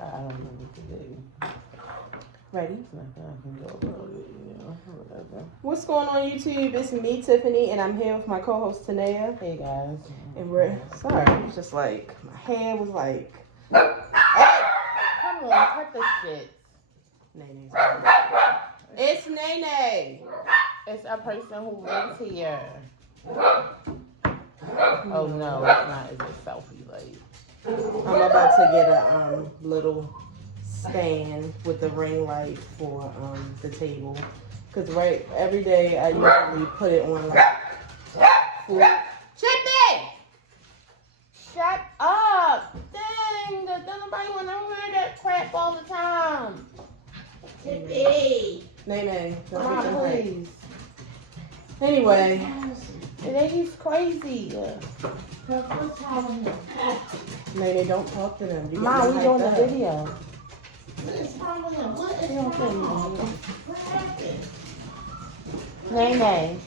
I don't know what to do. Ready? Nothing I can do about it, whatever. What's going on YouTube? It's me, Tiffany, and I'm here with my co-host Tanea. Hey guys. And we're sorry, it was just like my hair was like Hey! Come on, cut this shit. Nene's it's Nene. It's a person who lives here. Oh no, it's not. It's a selfie light. I'm about to get a little stand with the ring light for the table. Cause every day I usually put it on like food. Chippy! Shut up! Dang, does nobody want to hear that crap all the time? Chippy! Nene, don't Come be on, doing please. that. Anyway. Today's crazy. Nene, don't talk to them. You Mom, we doing a video. What is wrong with him? What is wrong with him? What happened? Nene,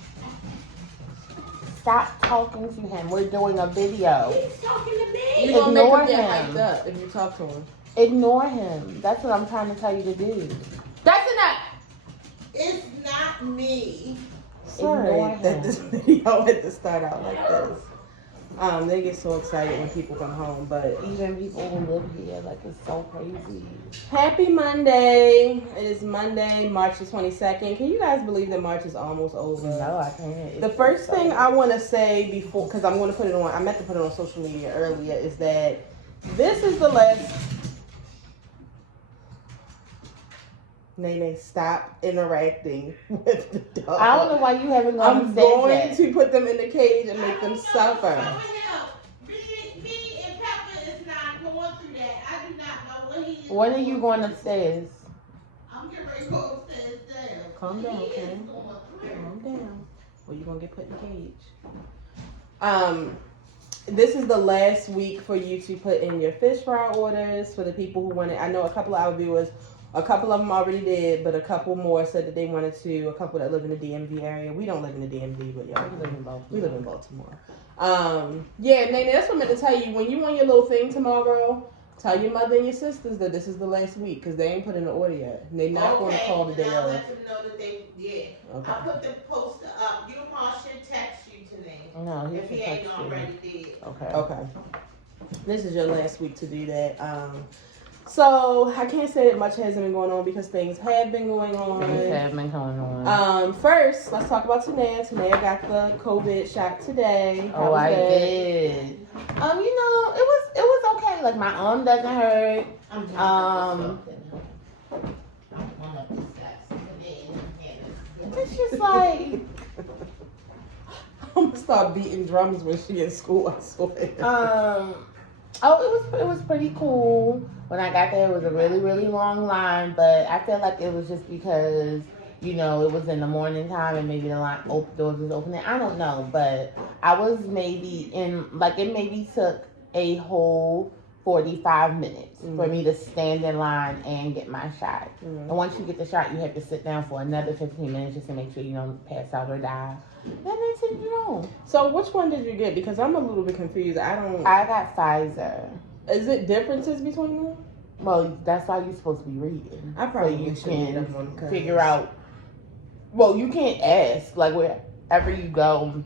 stop talking to him. We're doing a video. He's talking to me. You're gonna Ignore make him get him. hyped up if you talk to him. Ignore him. That's what I'm trying to tell you to do. That's enough. It's not me. Sorry Ignore that him. this video had to start out like this. They get so excited when people come home, but Even people who live here, like, it's so crazy. happy Monday. It is Monday, March the 22nd. Can you guys believe that March is almost over? No, I can't. The first thing I want to say before, because I'm going to put it on, I meant to put it on social media earlier, is that this is the last. Nene, stop interacting with the dog. I don't know why you haven't gone I'm and said going that. to put them in the cage and make them suffer. Me and Pepper is not going through that. I do not know what he is. When are you going upstairs? I'm getting ready to go upstairs down. Calm down, He is okay? going through. Calm down. Or you're going to get put in the cage. This is the last week for you to put in your fish fry orders for the people who wanted. I know a couple of our viewers, a couple of them already did, but a couple more said that they wanted to. A couple that live in the DMV area. We don't live in the DMV, but y'all, we live in Baltimore. Yeah, Nene, that's what I meant to tell you. When you want your little thing tomorrow, tell your mother and your sisters that this is the last week because they ain't put in the order yet. They're not going to call the day I'll off. let them know that they, yeah. Okay. I'll put the poster up. You should text you today. No, he If he should ain't text you. already did. Okay. Okay. This is your last week to do that. So I can't say that much hasn't been going on because things have been going on. Things have been going on. First, let's talk about Tanea. Tanea got the COVID shot today. How Oh, was I that? did. You know, it was okay. Like, my arm doesn't hurt. I'm doing It's just like, I'm gonna start beating drums when she in school. I swear. it was pretty cool. When I got there, it was a really, really long line, but I feel like it was just because, you know, it was in the morning time and maybe the doors was opening. I don't know, but I was maybe it maybe took a whole 45 minutes for me to stand in line and get my shot. And once you get the shot, you have to sit down for another 15 minutes just to make sure you don't pass out or die. Then they send you home. So which one did you get? Because I'm a little bit confused. I got Pfizer. Is it differences between them? Well, that's how you're supposed to be reading. I probably so you should read them can because- figure out. Well, you can't ask. Like, wherever you go,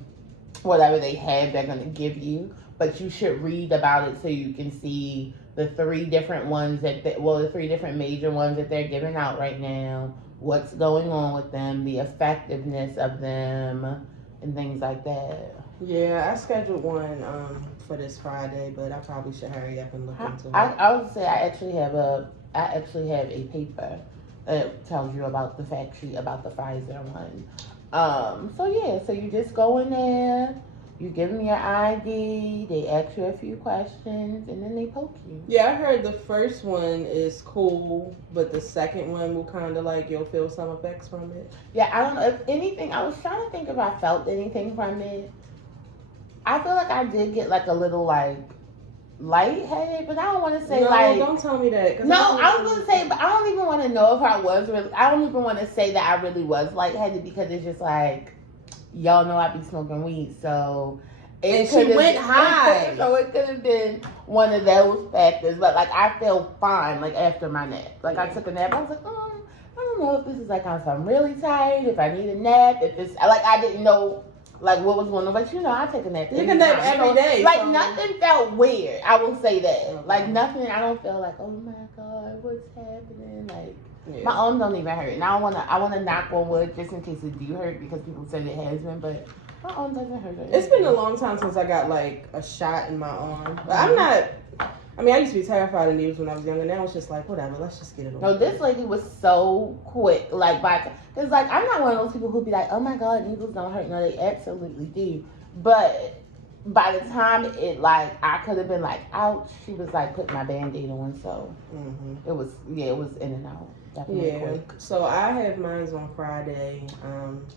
whatever they have, they're going to give you. But you should read about it so you can see the three different ones the three different major ones that they're giving out right now, what's going on with them, the effectiveness of them, and things like that. Yeah, I scheduled one for this Friday, but I probably should hurry up and look into it. I would say I actually have a paper that tells you about the fact sheet about the Pfizer one. So you just go in there, you give them your ID, they ask you a few questions, and then they poke you. Yeah, I heard the first one is cool, but the second one will kind of like you'll feel some effects from it. Yeah, I don't know if anything. I was trying to think if I felt anything from it. I feel like I did get like a little like lightheaded, but I don't want to say don't tell me that. No, I was gonna say, but I don't even want to know if I was really. I don't even want to say that I really was lightheaded because it's just like y'all know I be smoking weed, so And she went high. So it could have been one of those factors. But like I felt fine like after my nap. Like I took a nap. I was like, I don't know if this is like if I'm really tired, if I need a nap, if it's like I didn't know like what was going on. But I take a nap. You can nap every day. Like so. nothing felt weird. I will say that. Okay. Like nothing. I don't feel like oh my god, what's happening? Like. Yeah. My arm don't even hurt. And I wanna knock on wood just in case it do hurt because people said it has been, but my arm doesn't hurt. It's been a long time since I got like a shot in my arm. But I'm not. I mean, I used to be terrified of needles when I was younger. Now it's just like whatever. Let's just get it over. No, this lady was so quick. Like because like I'm not one of those people who be like, oh my god, needles don't hurt. No, they absolutely do. But by the time it like I could have been like ouch, she was like putting my Band-Aid on. So it was in and out. Definitely quick. So I have mine on Friday.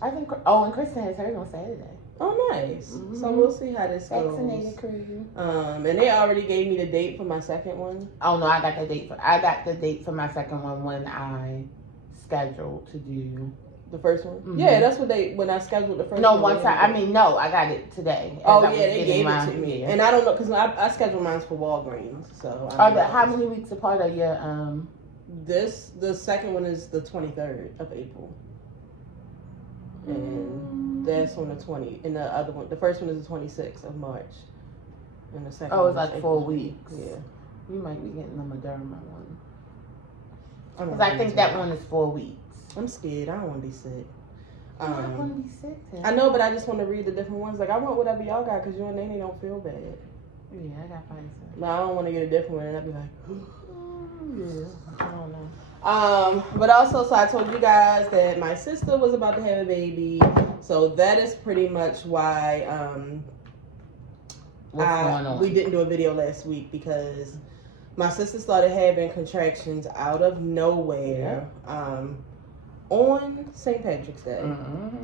I think. Oh, and Kristen has hers on Saturday. Oh, nice. Mm-hmm. So we'll see how this goes. Vaccinated crew. And they already gave me the date for my second one. Oh no, I got the date for my second one when I scheduled to do the first one. Mm-hmm. Yeah, that's when I scheduled the first. No, one. I got it today. Oh yeah, they gave it to me, and I don't know because I scheduled mine for Walgreens. So how many weeks apart are your The second one is the 23rd of April. And that's on the 20th. And the other one, the first one is the 26th of March. And the second one it's like April 4 weeks. Yeah. You might be getting the Moderna one. Because I think that one is 4 weeks. I'm scared. I don't want to be sick. I don't want to be sick. I know, but I just want to read the different ones. Like, I want whatever y'all got because you and Nene don't feel bad. Yeah, I got Pfizer. No, I don't want to get a different one and I'd be like, yeah, I don't know. But also, so I told you guys that my sister was about to have a baby. So that is pretty much why What's going on? we didn't do a video last week because my sister started having contractions out of nowhere on St. Patrick's Day,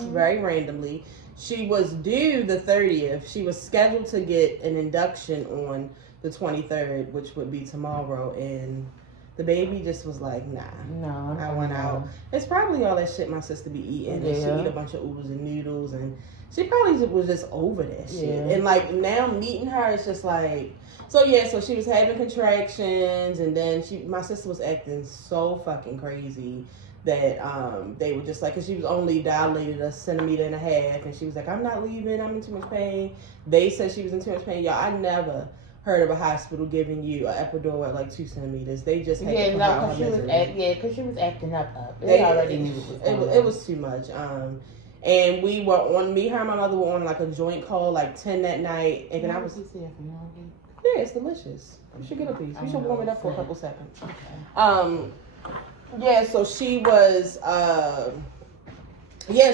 very randomly. She was due the 30th. She was scheduled to get an induction on the 23rd, which would be tomorrow, and the baby just was like, nah. No. I went out. It's probably all that shit my sister be eating. Yeah. And she eat a bunch of oodles and noodles, and she probably was just over that shit. Yeah. And like now meeting her, it's just like, so she was having contractions, and then my sister was acting so fucking crazy that they were just like, because she was only dilated 1.5 centimeters, and she was like, I'm not leaving, I'm in too much pain. They said she was in too much pain. Y'all, I never heard of a hospital giving you an epidural at like 2 centimeters. They just had to because she was acting up. They already knew it was too much. And we were on, her and my mother were on like a joint call like 10 that night, and then I was yeah, it's delicious. You should get a piece. You should warm it up for a couple seconds. Okay. Yeah, so she was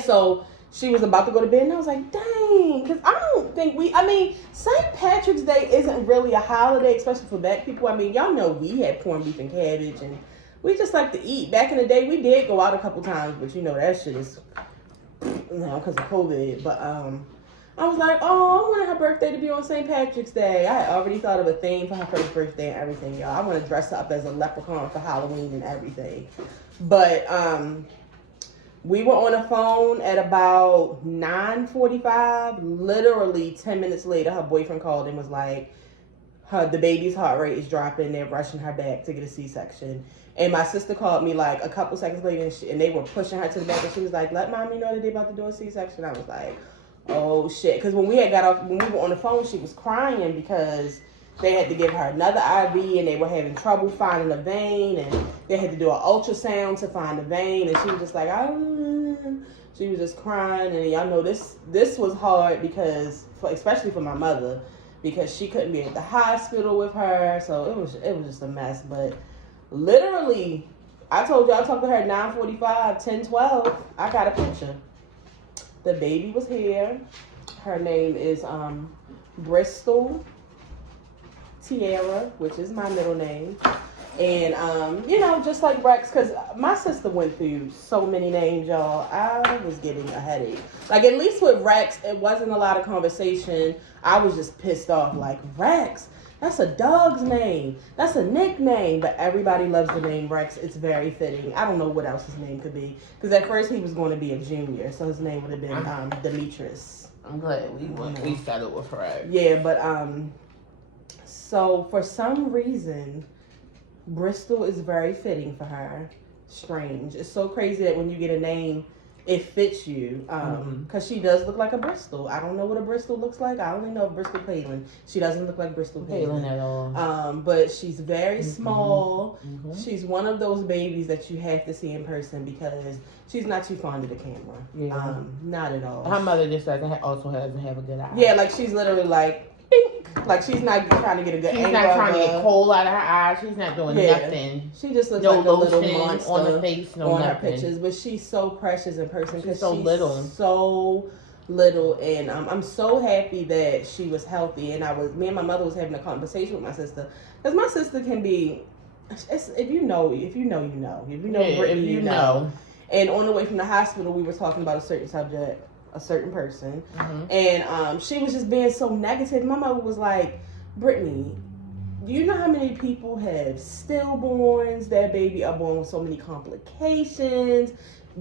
so she was about to go to bed, and I was like, dang, because I don't think St. Patrick's Day isn't really a holiday, especially for black people. I mean, y'all know we had corned beef and cabbage, and we just like to eat. Back in the day, we did go out a couple times, but that shit is, because of COVID. But I was like, oh, I wanted her birthday to be on St. Patrick's Day. I had already thought of a theme for her first birthday and everything, y'all. I want to dress her up as a leprechaun for Halloween and everything. But we were on the phone at about 9:45. Literally 10 minutes later, her boyfriend called and was like, the baby's heart rate is dropping. They're rushing her back to get a C-section. And my sister called me like a couple seconds later, and they were pushing her to the back, and she was like, let mommy know that they're about to do a C-section. I was like, oh shit. Because when we were on the phone, she was crying because they had to give her another IV, and they were having trouble finding a vein, and they had to do an ultrasound to find the vein, and she was just like, she was just crying. And y'all know this was hard because, especially for my mother, because she couldn't be at the hospital with her, so it was just a mess. But literally, I told you I talked to her at 9:45, 10:12. I got a picture. The baby was here. Her name is Bristol Tiara, which is my middle name. And, just like Rex, because my sister went through so many names, y'all. I was getting a headache. Like, at least with Rex, it wasn't a lot of conversation. I was just pissed off. Like, Rex, that's a dog's name. That's a nickname. But everybody loves the name Rex. It's very fitting. I don't know what else his name could be. Because at first he was going to be a junior. So his name would have been Demetrius. I'm glad we settled with her. Yeah, but so for some reason, Bristol is very fitting for her. Strange. It's so crazy that when you get a name, it fits you. Because she does look like a Bristol. I don't know what a Bristol looks like. I only know Bristol Palin. She doesn't look like Bristol Palin at all. But she's very small. She's one of those babies that you have to see in person because she's not too fond of the camera. Yeah. Not at all. Her mother just doesn't have a good eye. Yeah, like she's literally like, bink. Like she's not trying to get a good angle. She's not trying to get coal out of her eyes. She's not doing nothing. She just looks no like a little lotion monster on her face, on nothing. her pictures. But she's so precious in person because she's so little. So little, and I'm so happy that she was healthy. And me and my mother was having a conversation with my sister because my sister can be. If you know, you know. If you know Brittany, you know. And on the way from the hospital, we were talking about a certain subject, a certain person, and she was just being so negative. My mother was like, Brittany, do you know how many people have stillborns? Their baby are born with so many complications.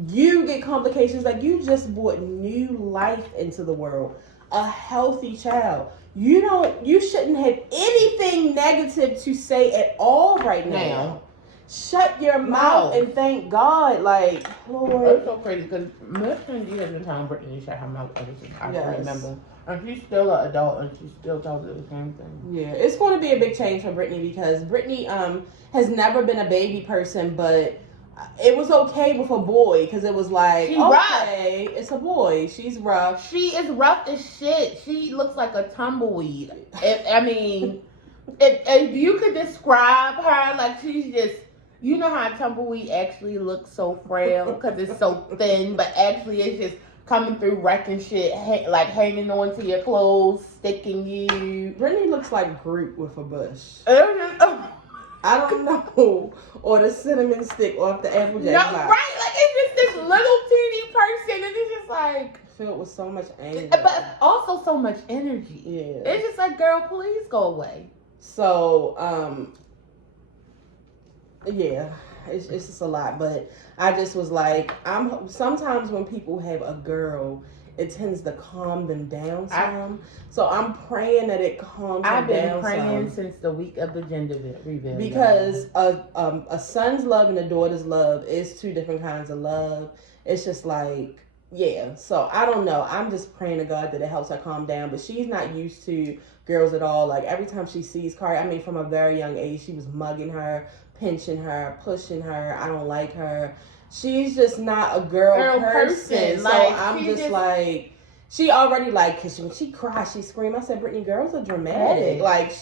You get complications, like you just brought new life into the world, a healthy child. You shouldn't have anything negative to say at all right now. Shut your mouth and thank God. Like, Lord. It's so crazy because most times you have been telling Brittany to shut her mouth ever since I can remember. And she's still an adult and she still tells her the same thing. Yeah, it's going to be a big change for Brittany because Brittany has never been a baby person, but it was okay with a boy because it was like, okay, it's a boy. She's rough. She is rough as shit. She looks like a tumbleweed. If you could describe her, like she's just, you know how a tumbleweed actually looks so frail because it's so thin, but actually it's just coming through wrecking shit, like hanging on to your clothes, sticking you. Brittany looks like Groot with a bush. I don't know. Or the cinnamon stick off the Applejack box. Right? Like it's just this little teeny person and it's just like filled with so much anger. But also so much energy. Yeah. It's just like, girl, please go away. So, yeah, it's just a lot. But I just was like, sometimes when people have a girl, it tends to calm them down some. So I'm praying that it calms them down. I've been praying since the week of the gender reveal. Because a son's love and a daughter's love is two different kinds of love. It's just like, yeah. So I don't know. I'm just praying to God that it helps her calm down. But she's not used to girls at all. Like every time she sees Cardi, from a very young age, she was mugging her, pinching her, pushing her. I don't like her. She's just not a girl person. So like, I'm just like, she already like, cause when she cries, she screams. I said, Brittany, girls are dramatic. Like,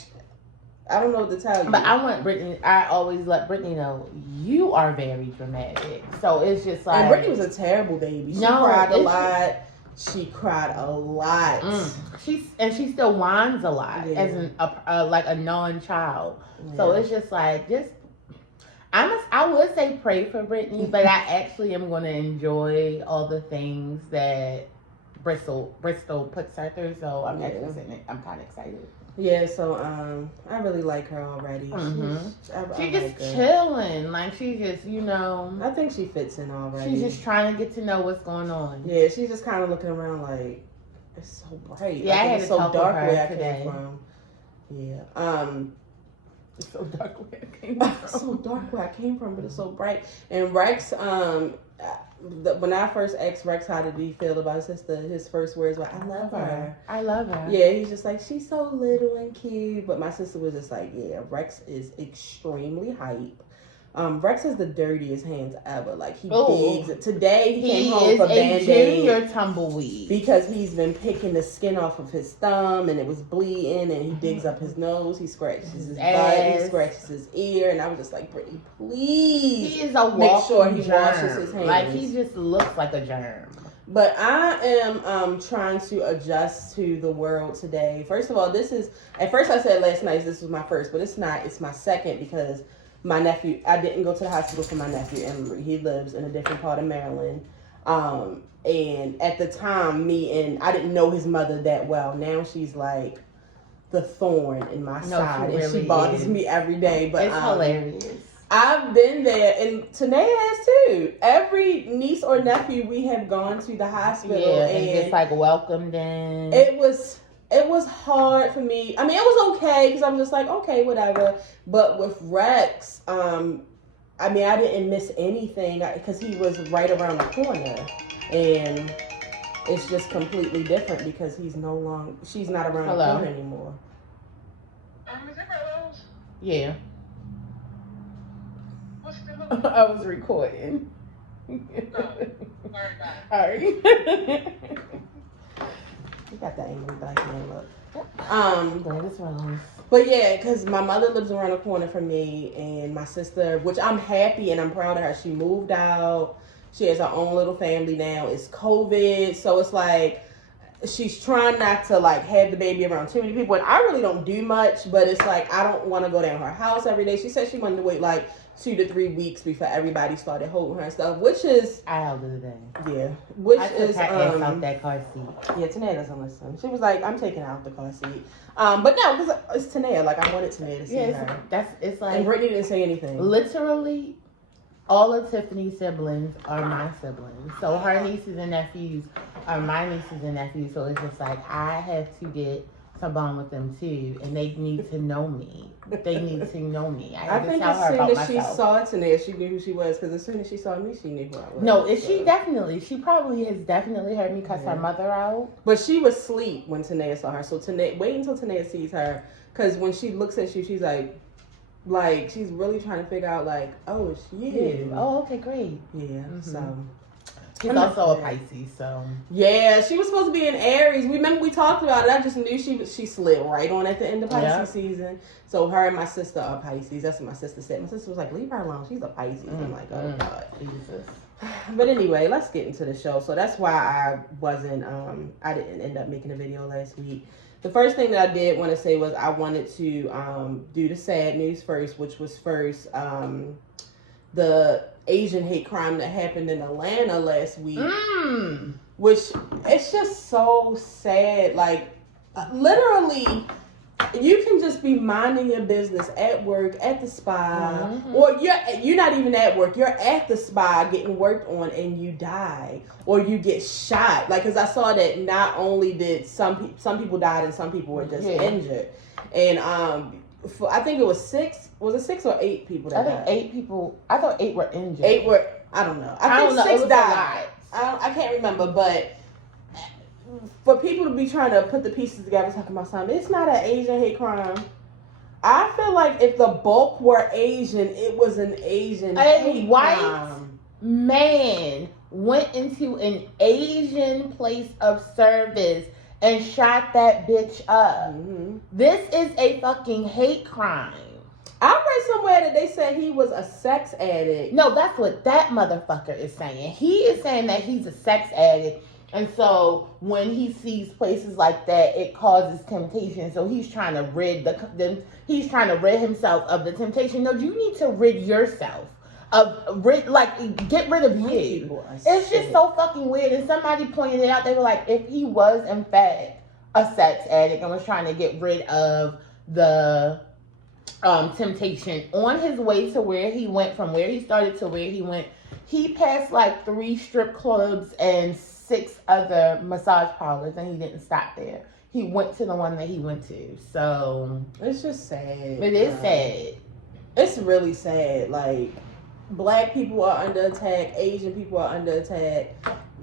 I don't know what to tell you. But I always let Brittany know, you are very dramatic. So it's just like. And Brittany was a terrible baby. She cried a lot. She cried a lot. She still whines a lot as like a non-child. Yeah. So it's just like, I would say pray for Brittany, but I actually am going to enjoy all the things that Bristol puts her through. So I'm kind of excited. Yeah, so I really like her already. She's just chilling, like she's just, I think she fits in already. She's just trying to get to know what's going on. Yeah, she's just kind of looking around like it's so bright. Yeah, like, I had it's to so dark where I today. came from. Yeah. It's so dark where I came from. It's so dark where I came from, but it's so bright. And Rex, when I first asked Rex how did he feel about his sister, his first words were, I love her. I love her. Yeah, he's just like, she's so little and cute. But my sister was just like, yeah, Rex is extremely hype. Rex has the dirtiest hands ever. Like, he digs. Today, he came home with a Band-Aid. He is a junior tumbleweed. Because he's been picking the skin off of his thumb, and it was bleeding, and he digs up his nose, he scratches his butt, he scratches his ear, and I was just like, Brittany, please. He is a make sure he germ. washes his hands. Like, he just looks like a germ. But I am trying to adjust to the world today. First of all, at first I said last night this was my first, but it's not. It's my second because my nephew, I didn't go to the hospital for my nephew, Emery. He lives in a different part of Maryland. And at the time, I didn't know his mother that well. Now she's like the thorn in my side. And she bothers me every day. But it's hilarious. I've been there, and Tanae has too. Every niece or nephew we have gone to the hospital, and it's like welcomed in. It was hard for me. I mean, it was okay because I'm just like, okay, whatever. But with Rex, I mean, I didn't miss anything because he was right around the corner, and it's just completely different because she's not around the corner anymore. Is it Rose? Yeah. What's the I was recording. Alright. You got that angry black man look. But yeah, because my mother lives around the corner from me, and my sister, which I'm happy and I'm proud of her, she moved out. She has her own little family now. It's COVID, so it's like she's trying not to like have the baby around too many people. And I really don't do much, but it's like I don't want to go down her house every day. She said she wanted to wait like 2 to 3 weeks before everybody started holding her and stuff, which is I held it today. Yeah, which I is took her ass out that car seat. Yeah, Tanea doesn't listen. She was like, "I'm taking out the car seat," but no, because it's Tanea. Like I wanted Tanea to see her. It's like, and Brittany didn't say anything. Literally, all of Tiffany's siblings are my siblings. So her nieces and nephews are my nieces and nephews. So it's just like I have to get to bond with them too, and they need to know me. They need to know me. I think as soon as she saw Tanea, she knew who she was. Because as soon as she saw me, she knew who I was. No, she probably has definitely heard me cuss her mother out. But she was asleep when Tanea saw her. So wait until Tanea sees her. Because when she looks at you, she's like she's really trying to figure out like, oh, it's you. Yeah. Oh, okay, great. Yeah. Mm-hmm. So. She's also a Pisces, so. Yeah, she was supposed to be in Aries. Remember we talked about it. I just knew she slid right on at the end of Pisces season. So her and my sister are Pisces. That's what my sister said. My sister was like, leave her alone. She's a Pisces. I'm like, oh, God. Jesus. But anyway, let's get into the show. So that's why I didn't end up making a video last week. The first thing that I did want to say was I wanted to do the sad news first, which was first the Asian hate crime that happened in Atlanta last week, which it's just so sad. Like literally, you can just be minding your business at work, at the spa, or you're not even at work. You're at the spa getting worked on, and you die or you get shot. Like, because I saw that not only did some people died and some people were just injured, and I think it was 6. Was it 6 or 8 people that died? 8 people. I thought 8 were injured. 8 were. I don't know. I think 6 died. I can't remember, but for people to be trying to put the pieces together, talking about something, it's not an Asian hate crime. I feel like if the bulk were Asian, it was an Asian hate crime. Man went into an Asian place of service and shot that bitch up. This is a fucking hate crime. I read somewhere that they said he was a sex addict. No, that's what that motherfucker is saying. He is saying that he's a sex addict. And so when he sees places like that, it causes temptation. So he's trying to rid himself of the temptation. No, you need to rid yourself get rid of you. It's just so fucking weird. And somebody pointed it out. They were like, if he was in fact a sex addict and was trying to get rid of the temptation on his way to where he went, from where he started to where he went, he passed like 3 strip clubs and 6 other massage parlors, and he didn't stop there. He went to the one that he went to. So it's just sad. It is sad. It's really sad. Like, Black people are under attack, Asian people are under attack,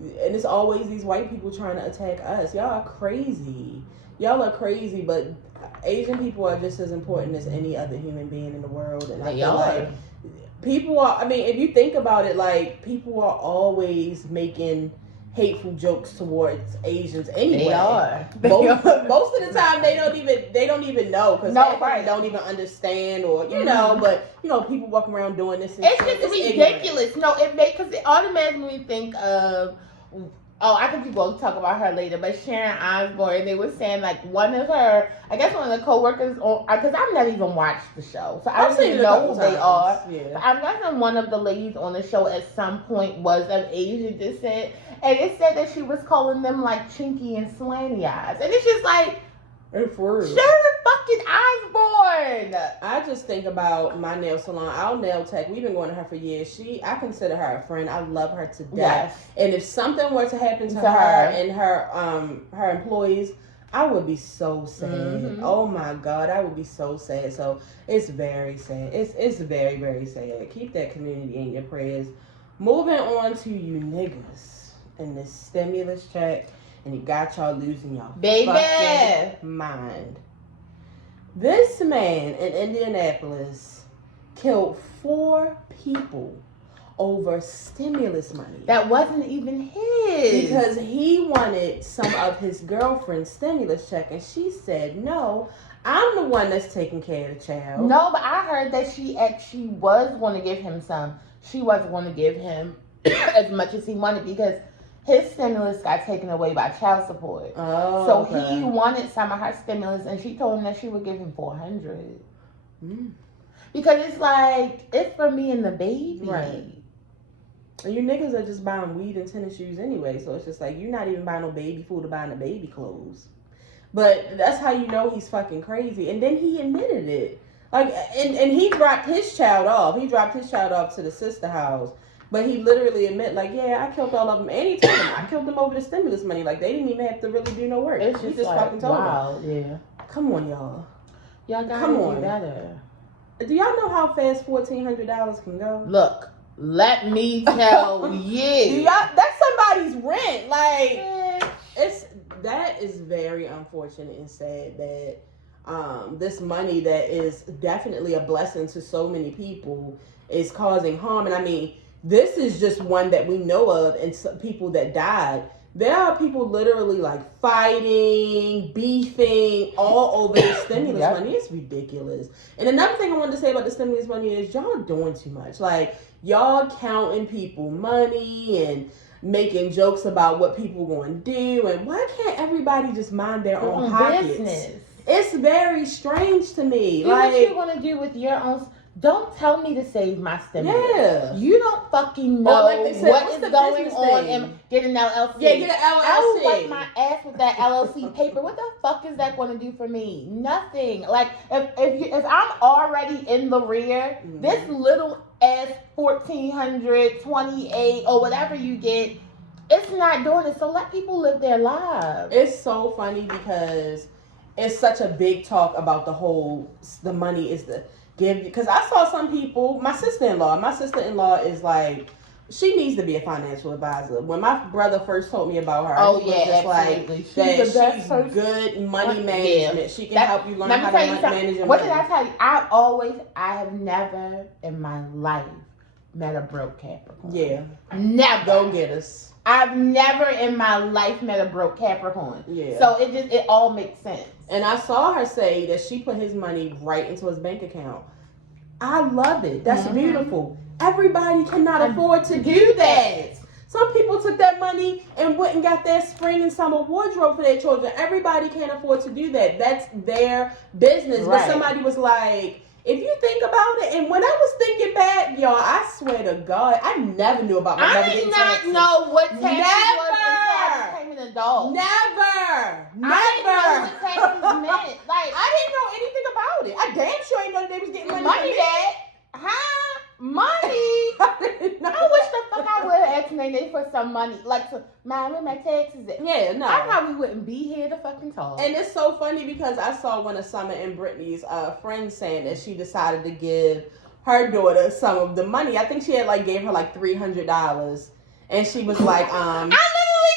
and it's always these white people trying to attack us. Y'all are crazy, but Asian people are just as important as any other human being in the world. And I feel like people are, I mean, if you think about it, like, people are always making hateful jokes towards Asians anyway. They are. Most of the time they don't even know, because they don't even understand, or you know. But people walking around doing this. It's just ridiculous. Ignorant. No, because it automatically think of. Oh, I think people will talk about her later, but Sharon Osbourne, they were saying like one of the co-workers, because I've never even watched the show, so I don't even know who they are. Yeah. I'm guessing one of the ladies on the show at some point was of Asian descent, and it said that she was calling them like chinky and slanty eyes, and it's just like, For real. Sharon fucking Osbourne. I just think about my nail salon, our nail tech. We've been going to her for years. I consider her a friend. I love her to death. Yes. And if something were to happen to To her her. and her employees, I would be so sad. Mhm. Oh my God, I would be so sad. So it's very sad. It's very, very sad. Keep that community in your prayers. Moving on to you niggas and this stimulus check, and it got y'all losing y'all Baby. fucking mind. This man in Indianapolis killed 4 people over stimulus money. That wasn't even his. Because he wanted some of his girlfriend's stimulus check, and she said, no, I'm the one that's taking care of the child. No, but I heard that she was going to give him some. She wasn't going to give him as much as he wanted because his stimulus got taken away by child support. Oh, So okay. he wanted some of her stimulus, and she told him that she would give him $400. Because it's like, it's for me and the baby. Right. And you niggas are just buying weed and tennis shoes anyway, so it's just like, you're not even buying no baby food or buying the baby clothes. But that's how you know he's fucking crazy. And then he admitted it. Like, and he dropped his child off. He dropped his child off to the sister house. But he literally admit, like, yeah, I killed all of them. And he told them, I killed them over the stimulus money. Like, they didn't even have to really do no work. It's He just just like, fucking told them. wow, yeah. Come on, y'all. Y'all gotta Come do on. better. Do y'all know how fast $1,400 can go? Look, let me tell you. That's somebody's rent. Like, that is very unfortunate and sad that this money that is definitely a blessing to so many people is causing harm. And I mean, this is just one that we know of, and some people that died. There are people literally like fighting, beefing all over the stimulus Yep. money. It's ridiculous. And another thing I wanted to say about the stimulus money is y'all doing too much. Like, y'all counting people money and making jokes about what people going to do. And why can't everybody just mind their own pockets? Business. It's very strange to me. Do like, what you want to do with your own. Don't tell me to save my stimulus. Yeah. You don't fucking know like they said, what what's is the going business on name? and get an LLC. Yeah, get an I will LLC. wipe my ass with that LLC paper. What the fuck is that going to do for me? Nothing. Like, if I'm already in the rear, Mhm. this little ass 1,400, 28 or whatever you get, it's not doing it. So let people live their lives. It's so funny because it's such a big talk about the money is the give. Because I saw some people, my sister-in-law is like, she needs to be a financial advisor. When my brother first told me about her, Oh, he was yeah, just absolutely. like, She's that the best she's person. good money Yeah. management. She can help you learn Let me how tell to you manage something. your What money. did I tell you? I have never in my life met a broke Capricorn. Yeah. Never. Go get us. I've never in my life met a broke Capricorn. Yeah. So it all makes sense. And I saw her say that she put his money right into his bank account. I love it. That's Mhm. beautiful. Everybody cannot afford to do that. Some people took that money and went and got their spring and summer wardrobe for their children. Everybody can't afford to do that. That's their business. Right. But somebody was like, if you think about it, and when I was thinking back, y'all, I swear to God, I never knew about my mother I did getting not taxes. know what taxes Never. was until I became an adult. Never. I didn't know what taxes meant. Like, I didn't know anything about it. I damn sure ain't know that they was getting money. money that, huh? Money. I didn't know. I wish the fuck I would have asked Nene for some money. Like, man, where my taxes at? Yeah, no. I probably wouldn't be here to fucking talk. And it's so funny because I saw one of Summer and Brittany's friends saying that she decided to give her daughter some of the money. I think she had gave her $300, and she was like, I literally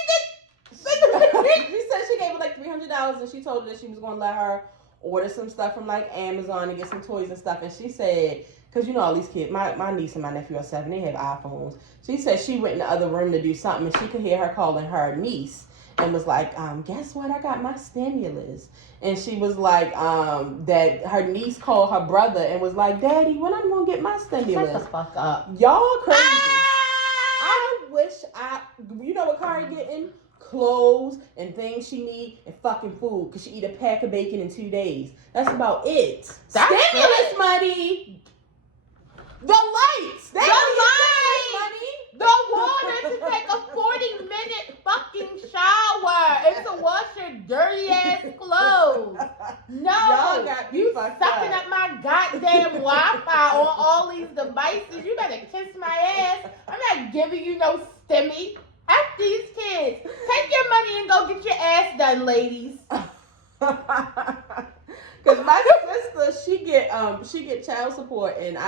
did. she said she gave her $300, and she told her that she was going to let her order some stuff from Amazon and get some toys and stuff. And she said, because all these kids, my niece and my nephew are 7, they have iPhones. She said she went in the other room to do something, and she could hear her calling her niece and was like, guess what? I got my stimulus. And she was like, that her niece called her brother and was like, Daddy, when I'm going to get my stimulus? Shut the fuck up. Y'all crazy. I wish you know what Kari getting? Clothes and things she need and fucking food, because she eat a pack of bacon in 2 days. That's about it. That's Stimulus it. money. The lights. The That's lights. The water to take a 40-minute fucking shower and to wash your dirty ass clothes. better kiss my ass. I'm not giving you no Stimmy. F these kids. Take your money and go get your ass done, ladies. Cause my sister, she get child support, and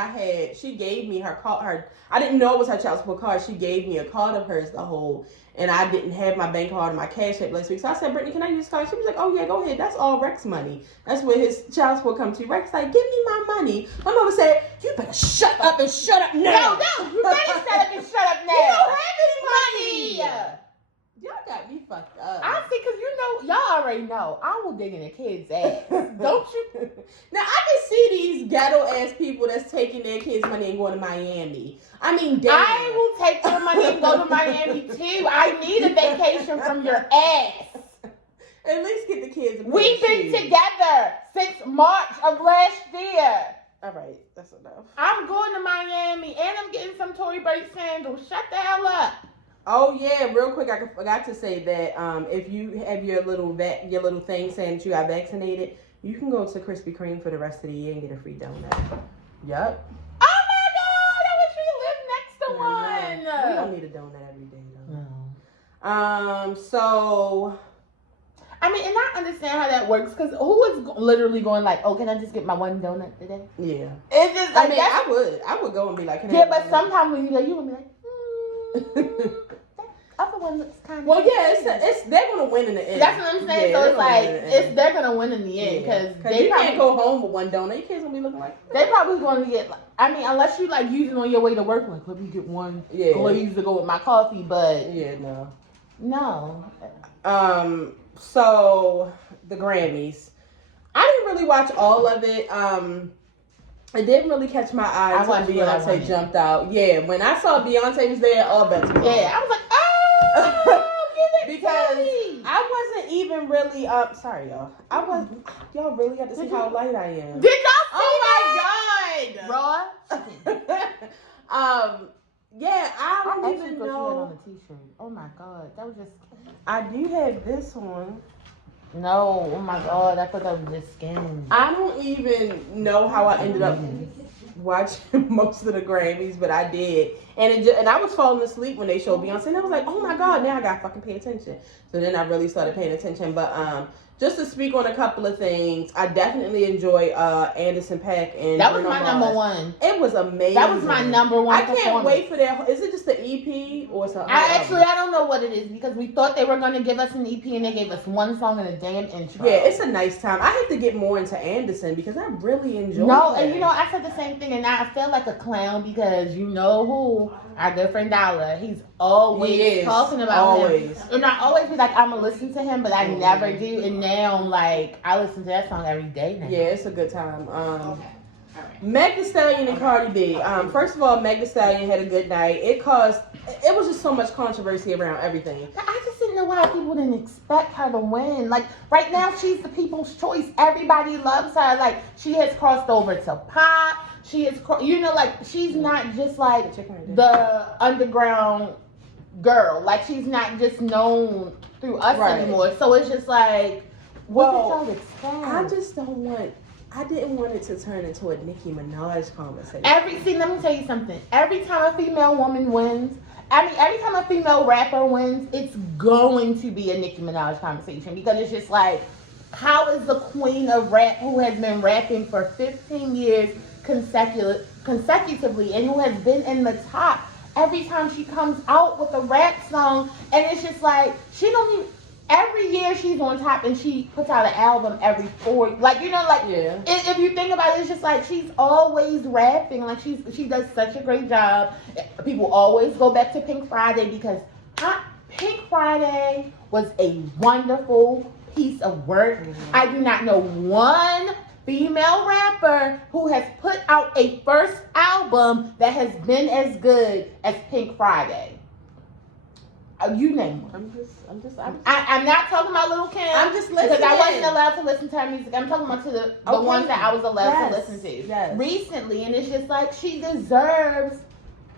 she gave me her card. I didn't know it was her child support card. She gave me a card of hers to hold, and I didn't have my bank card or my cash app last week. So I said, Brittany, can I use this card? She was like, oh yeah, go ahead. That's all Rex money. That's where his child support comes to. Rex like, give me my money. My mama said, you better shut up and shut up now. No, you better shut up and shut up now. You don't have any money. Y'all got me fucked up. I see, because y'all already know, I will dig in a kid's ass. Don't you? Now, I can see these ghetto-ass people that's taking their kids' money and going to Miami. I mean, damn. I will take your money and go to Miami, too. I need a vacation from your ass. At least get the kids. We've been together since March of last year. All right, that's enough. I'm going to Miami, and I'm getting some Tory Burch sandals. Shut the hell up. Oh yeah, real quick, I forgot to say that if you have your little thing saying that you got vaccinated, you can go to Krispy Kreme for the rest of the year and get a free donut. Yup. Oh my God! I wish we lived next to one. We don't need a donut every day though. No. So. I mean, and I understand how that works, because who is literally going like, oh, can I just get my one donut today? Yeah. It's just like, I would go and be like, yeah, but sometimes when you're gonna be like, that other one looks kind of. Well, yeah, it's they're gonna win in the end. That's what I'm saying. Yeah, so it's like they're gonna win in the end, because you can't go home with one donut. Your kids gonna be looking like they probably going to get. I mean, unless you like use it on your way to work, like let me get one glaze to go with my coffee. But yeah, no. So the Grammys, I didn't really watch all of it. It didn't really catch my eye until Beyonce jumped out. Yeah, when I saw Beyonce was there, all bets were off. Yeah, I was like, oh, give it because to me. I wasn't even really sorry y'all. Y'all really got to see how light I am. Did y'all see Oh my God, God. Yeah, I don't even know. You had on a t-shirt. Oh my God, that was just. I do have this one. No, oh my God, I thought that was just skin. I don't even know how I ended up watching most of the Grammys, but I did. And I was falling asleep when they showed Beyonce, and I was like, oh my God, now I gotta fucking pay attention. So then I really started paying attention. But just to speak on a couple of things, I definitely enjoy Anderson .Paak and that was Bruno my Mars. number one. It was amazing. That was my number one. I can't wait for that. Is it just the EP or something? I don't know what it is, because we thought they were going to give us an EP and they gave us one song and a damn intro. Yeah, it's a nice time. I have to get more into Anderson because I really enjoy No, that. and I said the same thing, and I felt like a clown because you know who? Our good friend Dollar. He's always talking about him. And I always be like, I'm going to listen to him, but I never do. And now, like, I listen to that song every day now. Yeah, it's a good time. Meg Thee Stallion and Cardi B. First of all, Meg Thee Stallion had a good night. It was just so much controversy around everything. But I just didn't know why people didn't expect her to win. Like, right now, she's the people's choice. Everybody loves her. Like, she has crossed over to pop. She is, like, she's not just like the underground girl. Like, she's not just known through us anymore. So it's just like, what did y'all expect? I didn't want it to turn into a Nicki Minaj conversation. Let me tell you something. Every time a female woman wins, every time a female rapper wins, it's going to be a Nicki Minaj conversation, because it's just like, how is the queen of rap, who has been rapping for 15 years consecutively and who has been in the top, every time she comes out with a rap song, and it's just like, every year she's on top, and she puts out an album every 4, if you think about it, it's just like she's always rapping, like she does such a great job. People always go back to Pink Friday, because Pink Friday was a wonderful piece of work. I do not know one female rapper who has put out a first album that has been as good as Pink Friday. You name one. I'm not talking about Lil' Kim. I'm just listening. Because I wasn't allowed to listen to her music. I'm talking about the ones that I was allowed to listen to recently. And it's just like, she deserves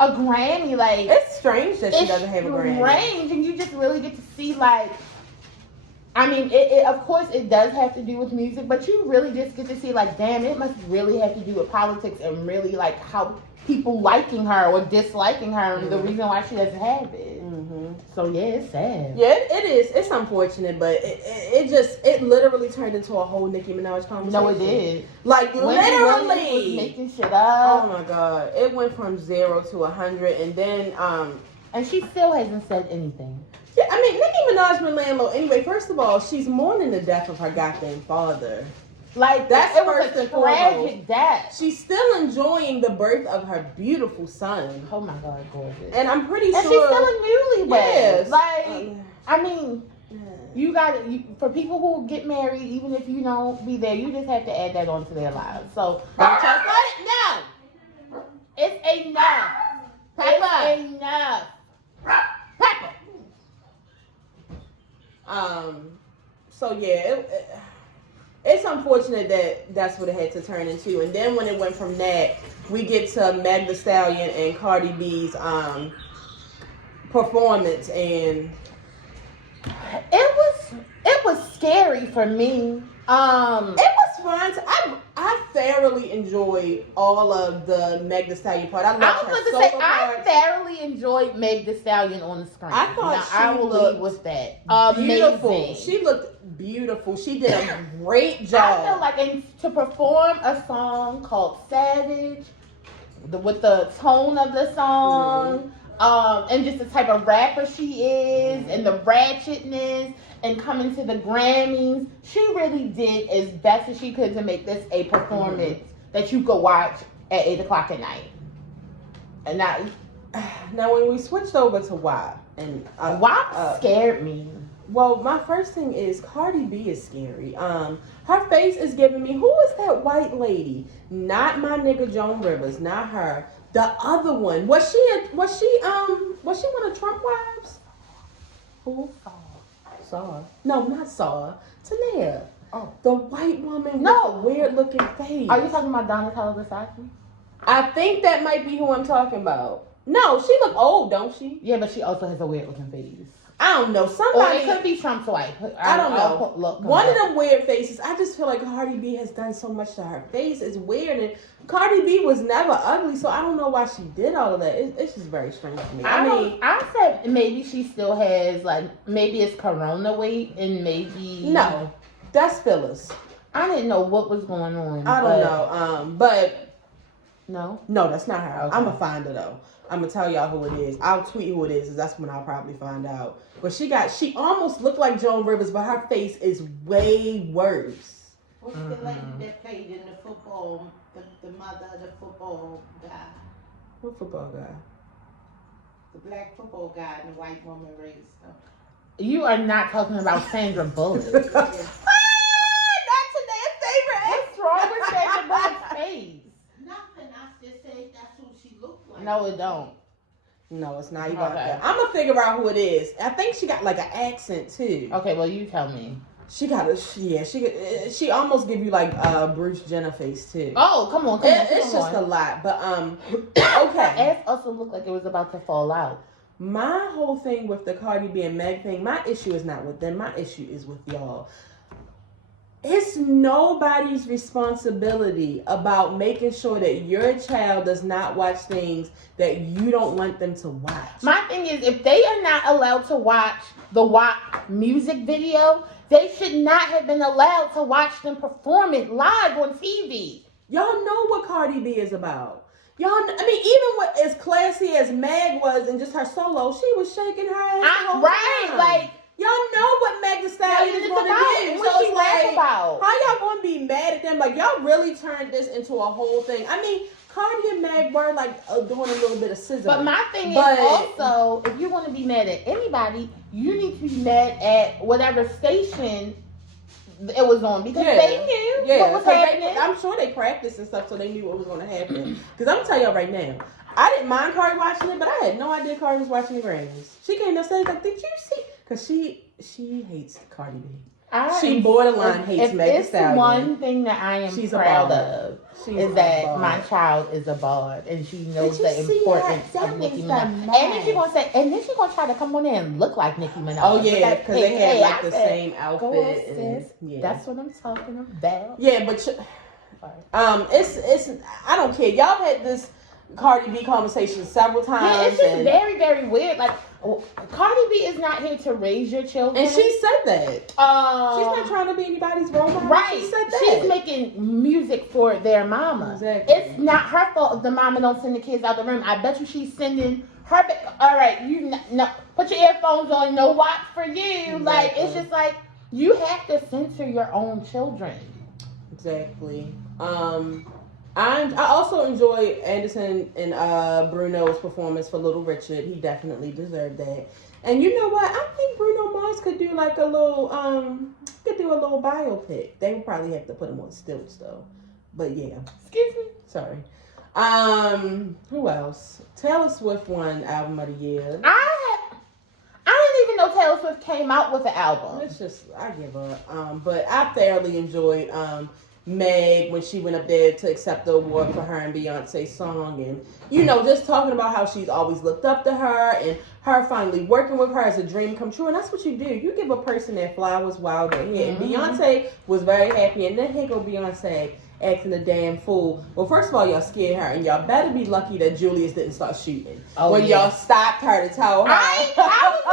a Grammy. Like, it's strange that she doesn't have a Grammy. It's strange. And you just really get to see, like, I mean, it of course it does have to do with music, but you really just get to see like, damn, it must really have to do with politics and really like how people liking her or disliking her and the reason why she doesn't have it. So yeah, it's sad. Yeah, it is. It's unfortunate, but it literally turned into a whole Nicki Minaj conversation. No, it did. Like literally was making shit up. Oh my god, it went from 0 to 100, and then and she still hasn't said anything. Yeah, I mean, Nicki Minaj been laying low. Anyway, first of all, she's mourning the death of her goddamn father. Like, that's it first was a and foremost. tragic death. She's still enjoying the birth of her beautiful son. Oh my god, gorgeous. And I'm pretty sure. And she's still a newlywed. Yes. Like, I mean, you got for people who get married, even if you don't be there, you just have to add that onto their lives. So, don't trust it? No. It's enough. Pepper. It's enough. Pepper. So yeah, it's unfortunate that that's what it had to turn into. And then when it went from that, we get to Meg Thee Stallion and Cardi B's performance, and it was scary for me. It was fun. I thoroughly enjoyed all of the Meg Thee Stallion part. I thoroughly enjoyed Meg Thee Stallion on the screen. I thought I will leave with that. Beautiful. Amazing. She looked beautiful. She did a great job. I feel like to perform a song called Savage, with the tone of the song, and just the type of rapper she is, and the ratchetness, and coming to the Grammys, she really did as best as she could to make this a performance that you could watch at 8 o'clock at night. And now when we switched over to WAP, and WAP scared me. Well, my first thing is Cardi B is scary. Her face is giving me, who is that white lady? Not my nigga Joan Rivers, not her. The other one. Was she one of Trump wives? Who? Saw. No, not Saw. Tanea. Oh. The white woman with the weird looking face. Are you talking about Donatella Versace? I think that might be who I'm talking about. No, she look old, don't she? Yeah, but she also has a weird looking face. I don't know. Somebody. Or it could be Trump's wife. I don't know. One of them weird faces. I just feel like Cardi B has done so much to her face. It's weird. And Cardi B was never ugly, so I don't know why she did all of that. It's just very strange to me. I said maybe she still has, like, maybe it's corona weight, and maybe... No, that's Phyllis. I didn't know what was going on. I don't know. But... No, that's not her. Okay. I'm going to find her, though. I'm going to tell y'all who it is. I'll tweet who it is, because that's when I'll probably find out. But she almost looked like Joan Rivers, but her face is way worse. What's the lady that played in the football, the mother of the football guy? What football guy? The black football guy and the white woman raised him. you are not talking about Sandra Bullock. That's Tanea's favorite. What's wrong with Sandra Bullock's face? Nothing. I just said that's who she looked like. No, it don't. No, it's not even Okay. that. I'm gonna figure out who it is. I think she got like an accent too. Okay, well, you tell me. She got she almost give you like Bruce Jenner face too. Oh, come on. It's just a lot, but okay. Her ass also looked like it was about to fall out. My whole thing with the Cardi B and Meg thing, my issue is not with them. My issue is with y'all. It's nobody's responsibility about making sure that your child does not watch things that you don't want them to watch. My thing is, if they are not allowed to watch the WAP music video, they should not have been allowed to watch them perform it live on TV. Y'all know what Cardi B is about. Even with as classy as Meg was and just her solo, she was shaking her ass. Like, y'all know what Meg Thee Stallion is going to do. What she rap about? How y'all going to be mad at them? Like, y'all really turned this into a whole thing. I mean, Cardi and Meg were like doing a little bit of sizzling. But my thing is also, if you want to be mad at anybody, you need to be mad at whatever station it was on, because they knew what was happening. I'm sure they practiced and stuff, so they knew what was going to happen. Because I'm going to tell y'all right now, I didn't mind Cardi watching it, but I had no idea Cardi was watching the Grammys. She came upstairs like, did you see? Because she hates Cardi B. She borderline hates Meg Thee It's Stallion. one thing that I am She's a proud bard. of She's is a that bard. my child is a bard and she knows Did you the see importance that? of Nicki Was Minaj. the And then she gonna try to come on there and look like Nicki Minaj. Oh yeah, because they had like I the said, same go on, outfit. And, sis. yeah. That's what I'm talking about. Yeah, but it's I don't care. Y'all had this Cardi B conversation several times. Yeah, it's just very, very weird. Like, Cardi B is not here to raise your children. And she said that. She's not trying to be anybody's role model. Right. She said that. She's making music for their mama. Exactly. It's not her fault if the mama don't send the kids out the room. I bet you she's sending her. All right, no, put your earphones on. No watch for you. Exactly. Like, it's just like you have to censor your own children. Exactly. I also enjoy Anderson and Bruno's performance for Little Richard. He definitely deserved that. And you know what? I think Bruno Mars could do like a little biopic. They would probably have to put him on stilts though. But yeah. Excuse me. Sorry. Who else? Taylor Swift won Album of the Year. I didn't even know Taylor Swift came out with an album. It's just I give up. But I thoroughly enjoyed Meg when she went up there to accept the award for her and Beyonce's song, and just talking about how she's always looked up to her and her finally working with her as a dream come true. And that's what you do. You give a person their flowers while they're here. And Beyonce was very happy, and then here go Beyonce acting a damn fool. Well, first of all, y'all scared her, and y'all better be lucky that Julius didn't start shooting when y'all stopped her to tell her. I was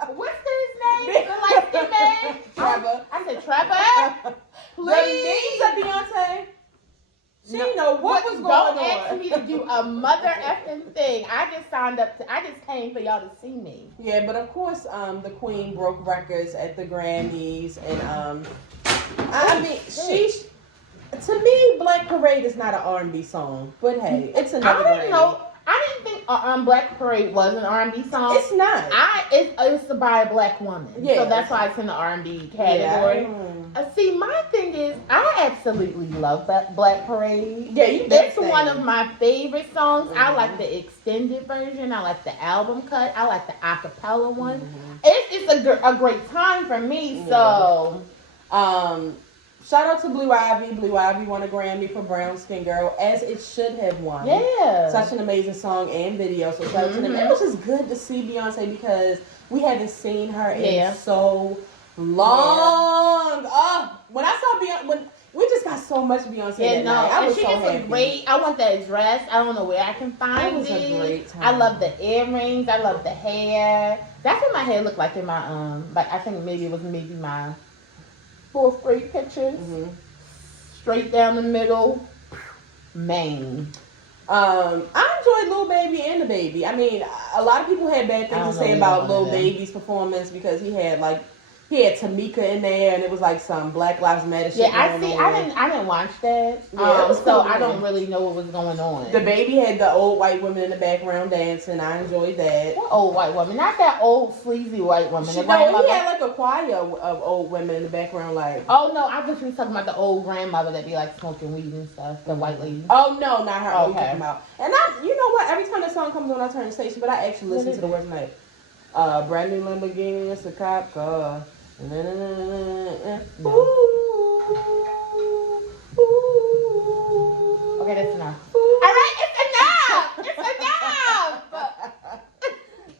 like, what's his name? The light-skinned man? Trevor. I said, Trevor, please. The names of Beyonce. She know what was going on. Don't ask me to do a mother effing thing. I just signed up I just came for y'all to see me. Yeah, but of course, the Queen broke records at the Grammys, and I mean, to me, Black Parade is not an R&B song, but hey, it's another Grammy. I didn't think Black Parade was an R&B song. It's not. It's by a black woman. Yeah. So that's why it's in the R&B category. Yeah. See, my thing is, I absolutely love Black Parade. Yeah, It's one of my favorite songs. I like the extended version. I like the album cut. I like the acapella one. It's a great time for me. So, shout out to Blue Ivy. Blue Ivy won a Grammy for Brown Skin Girl, as it should have won. Yeah. Such an amazing song and video. So shout out to them. It was just good to see Beyonce because we haven't seen her in so long. When I saw Beyonce, we just got so much Beyonce that night. I was so happy. I want that dress. I don't know where I can find it. It was a great time. I love the earrings. I love the hair. That's what my hair looked like in my I think maybe it was my 4th grade pictures. Straight down the middle. Mane. I enjoyed Lil Baby and the Baby. I mean, a lot of people had bad things to say about Lil Baby's performance because he had Tamika in there, and it was like some Black Lives Matter shit. Yeah, I didn't watch that. So I don't really know what was going on. The Baby had the old white women in the background dancing. I enjoyed that. What old white woman? Not that old sleazy white woman. He had like a choir of old women in the background, like. Oh no, I just was talking about the old grandmother that be like smoking weed and stuff. The white lady. Oh no, not her. Okay. Talking about. And you know what? Every time the song comes on, I turn the station, but I actually listen to the words like, brand new Lamborghini, it's a cop car. No. Okay, that's enough. All right, it's enough.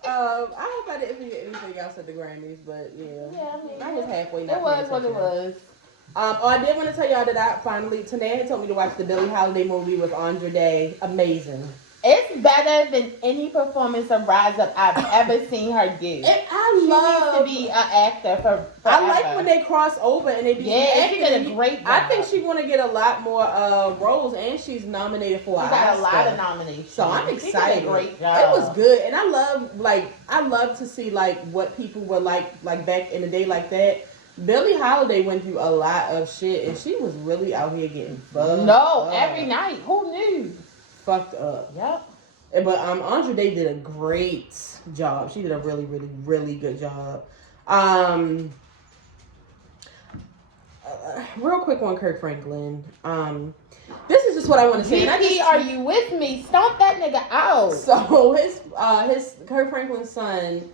I hope I didn't forget anything else at the Grammys, but I was halfway. It was what it was. I did want to tell y'all that Tanae had told me to watch the Billie Holiday movie with Andre Day. Amazing. It's better than any performance of Rise Up I've ever seen her do. She needs to be an actor for forever. I like when they cross over and they do she did a great job. I think she's going to get a lot more roles, and she's nominated for an Oscar. She got a lot of nominations. So I'm excited. She did a great job. It was good, and I love to see what people were like back in the day like that. Billie Holiday went through a lot of shit, and she was really out here getting fucked up. Every night. Who knew? Fucked up. Yep. But Andre Day did a great job. She did a really, really, really good job. Real quick on Kirk Franklin. This is just what I want to say. GP, are you with me? Stomp that nigga out. So his Kirk Franklin's son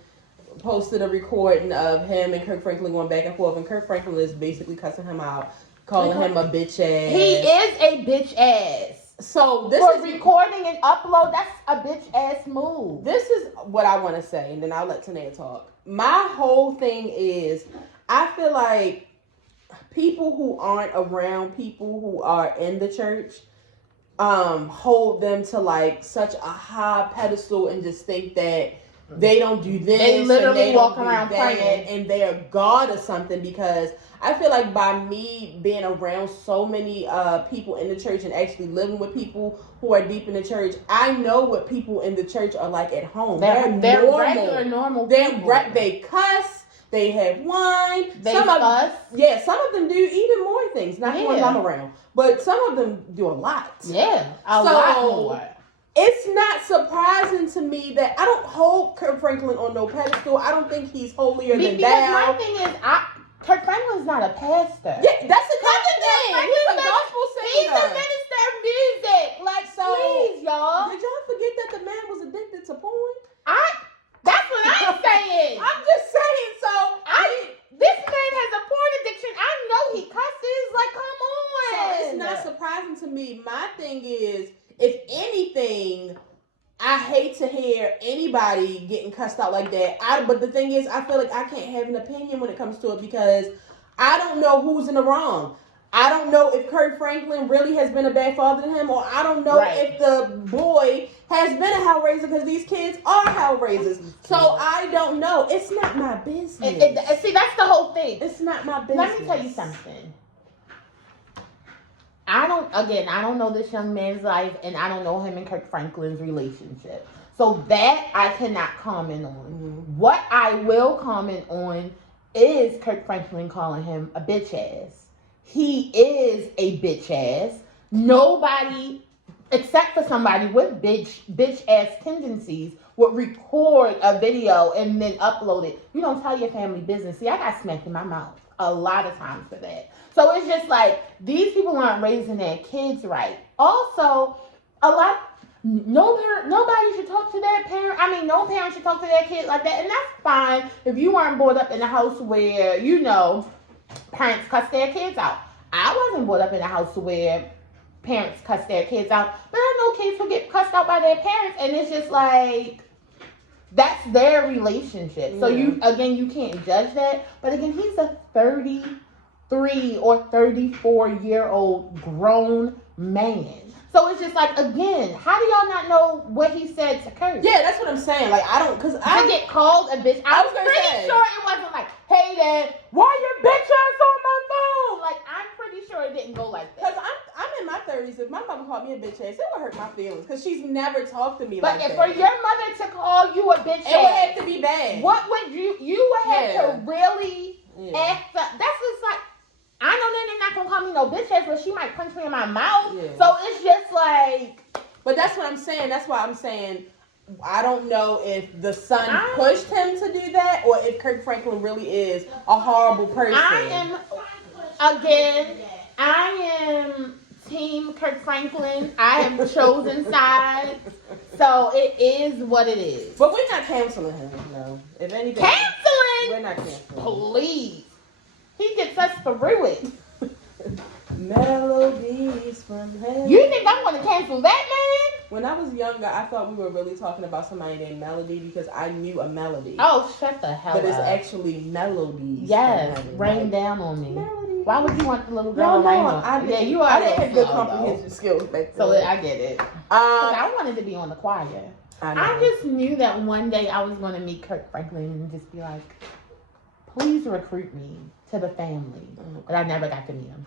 posted a recording of him and Kirk Franklin going back and forth, and Kirk Franklin is basically cussing him out, calling him a bitch ass. He is a bitch ass. So this for is recording and upload. That's a bitch ass move. This is what I want to say, and then I'll let Tanea talk. My whole thing is, I feel like people who aren't around people who are in the church, hold them to like such a high pedestal and just think that they don't do this. They literally and they walk don't around do that, praying, and they're God or something. Because I feel like by me being around so many people in the church and actually living with people who are deep in the church, I know what people in the church are like at home. They're normal. Regular, normal. They cuss. They have wine. They some fuss. Some of them do even more things. Not the ones I'm around, but some of them do a lot. Yeah, a lot more. It's not surprising to me that I don't hold Kirk Franklin on no pedestal. I don't think he's holier than thou. Because my thing is, Kirk Franklin's not a pastor. Yeah, that's another thing. He's a gospel singer. He's a minister of music. Like, so, please, y'all. Did y'all forget that the man was addicted to porn? That's what I'm saying. I'm just saying. So this man has a porn addiction. I know he cusses. Like, come on. So it's not surprising to me. My thing is, if anything, I hate to hear anybody getting cussed out like that. But the thing is, I feel like I can't have an opinion when it comes to it because I don't know who's in the wrong. I don't know if Kirk Franklin really has been a bad father to him, or I don't know if the boy has been a hell raiser because these kids are hell raisers. So I don't know. It's not my business. See, that's the whole thing. It's not my business. Let me tell you something. I don't know this young man's life, and I don't know him and Kirk Franklin's relationship. So that I cannot comment on. Mm-hmm. What I will comment on is Kirk Franklin calling him a bitch ass. He is a bitch ass. Nobody, except for somebody with bitch ass tendencies, would record a video and then upload it. You don't tell your family business. See, I got smacked in my mouth a lot of times for that. So it's just like, these people aren't raising their kids right. Also, nobody should talk to their parent. I mean, no parent should talk to their kid like that. And that's fine if you weren't brought up in a house where, parents cuss their kids out. I wasn't brought up in a house where parents cuss their kids out. But I know kids who get cussed out by their parents. And it's just like, that's their relationship. Yeah. So you can't judge that. But again, he's a 33 or 34-year-old grown man. So it's just like, again, how do y'all not know what he said to Kirk? Yeah, that's what I'm saying. Like, I don't, because I get called a bitch. I was pretty sure it wasn't like, hey, Dad, why your bitch ass on my phone? Like, I'm pretty sure it didn't go like that. Because I'm in my 30s. If my mama called me a bitch ass, it would hurt my feelings. Because she's never talked to me like that. But for your mother to call you a bitch ass, it would have to be bad. What would you would have to really act up? That's just like, I know they're not gonna call me no bitch ass, but she might punch me in my mouth. Yeah. So it's just like. But that's what I'm saying. That's why I'm saying I don't know if the son pushed him to do that, or if Kirk Franklin really is a horrible person. I am Team Kirk Franklin. I have chosen sides, so it is what it is. But we're not canceling him. No, if anything, we're not canceling. Please. He gets us through it. Melodies from heaven. You think I'm going to cancel that, man? When I was younger, I thought we were really talking about somebody named Melody because I knew a melody. Oh, shut the hell up. But it's actually melodies. Yes, rain down on me. Melody. Why would you want the little girl to rain on? I didn't have good comprehension skills back then. So I get it. I wanted to be on the choir. I just knew that one day I was going to meet Kirk Franklin and just be like, please recruit me to the family. But I never got to meet him.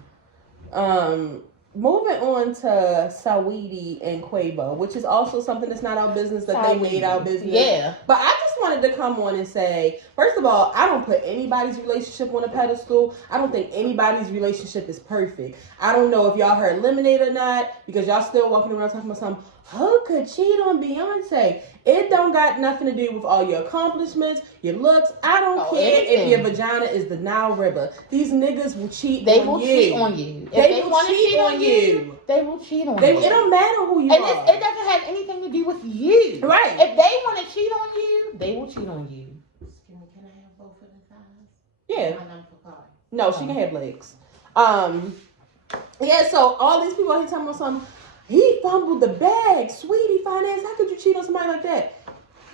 Moving on to Saweetie and Quavo, which is also something that's not our business, that they made our business. Yeah. But I just wanted to come on and say, first of all, I don't put anybody's relationship on a pedestal. I don't think anybody's relationship is perfect. I don't know if y'all heard Lemonade or not, because y'all still walking around talking about something. Who could cheat on Beyonce? It don't got nothing to do with all your accomplishments, your looks. I don't care if your vagina is the Nile River. These niggas will cheat on you. They will cheat on you. If they want to cheat on you, they will cheat on you. It don't matter who you are. And it doesn't have anything to do with you. Right. If they want to cheat on you, they will cheat on you. both of the sides? Yeah. My number for car. No, she can have legs. Yeah, so all these people, he talking about something. He fumbled the bag. Sweetie, finance, how could you cheat on somebody like that?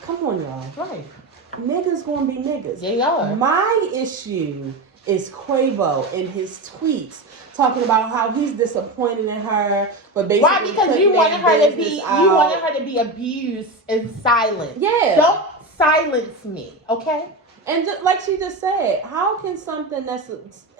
Come on, y'all. Right. Niggas gonna be niggas. They are. My issue is Quavo and his tweets talking about how he's disappointed in her, but basically Why? Because you wanted her to be out. you wanted her to be abused in silence. Yeah. Don't silence me, okay? And like she just said, how can something that's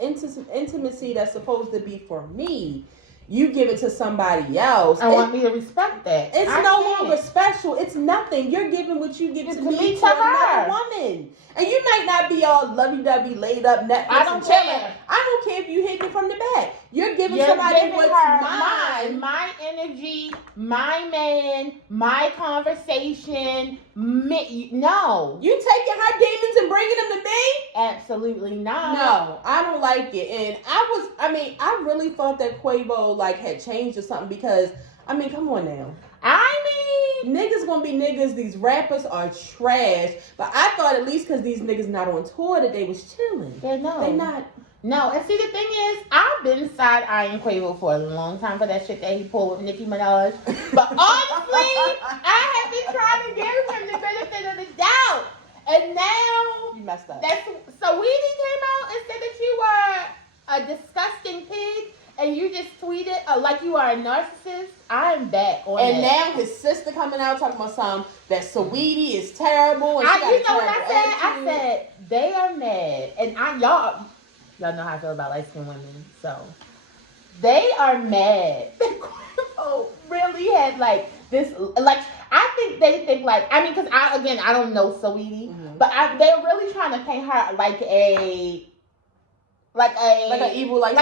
intimacy that's supposed to be for me, you give it to somebody else? I want me to respect that. It's no longer special. It's nothing. You're giving what you give to me to another woman. And you might not be all lovey-dovey, laid up, Netflix I don't and chilling. care. I don't care if you hit it from the back. You're giving somebody what's mine. My energy, my man, my conversation. No. You taking her demons and bringing them to me? Absolutely not. No, I don't like it. And I really thought that Quavo had changed or something because, come on now. Niggas gonna be niggas. These rappers are trash. But I thought at least because these niggas not on tour that they was chilling. Yeah, no. They not. No, and see the thing is, I've been side-eyeing Quavo for a long time for that shit that he pulled with Nicki Minaj. But honestly, I have been trying to give him the benefit of the doubt. And now You messed up. So Weezy came out and said that you were a disgusting pig and you just tweeted like you are a narcissist. I'm back on And that. now his sister coming out talking about something that Saweetie is terrible. And You know what I said? I said they are mad, and y'all know how I feel about light-skinned women, so they are mad. Quavo really had this, I think they think because I don't know Saweetie, but they're really trying to paint her like an evil light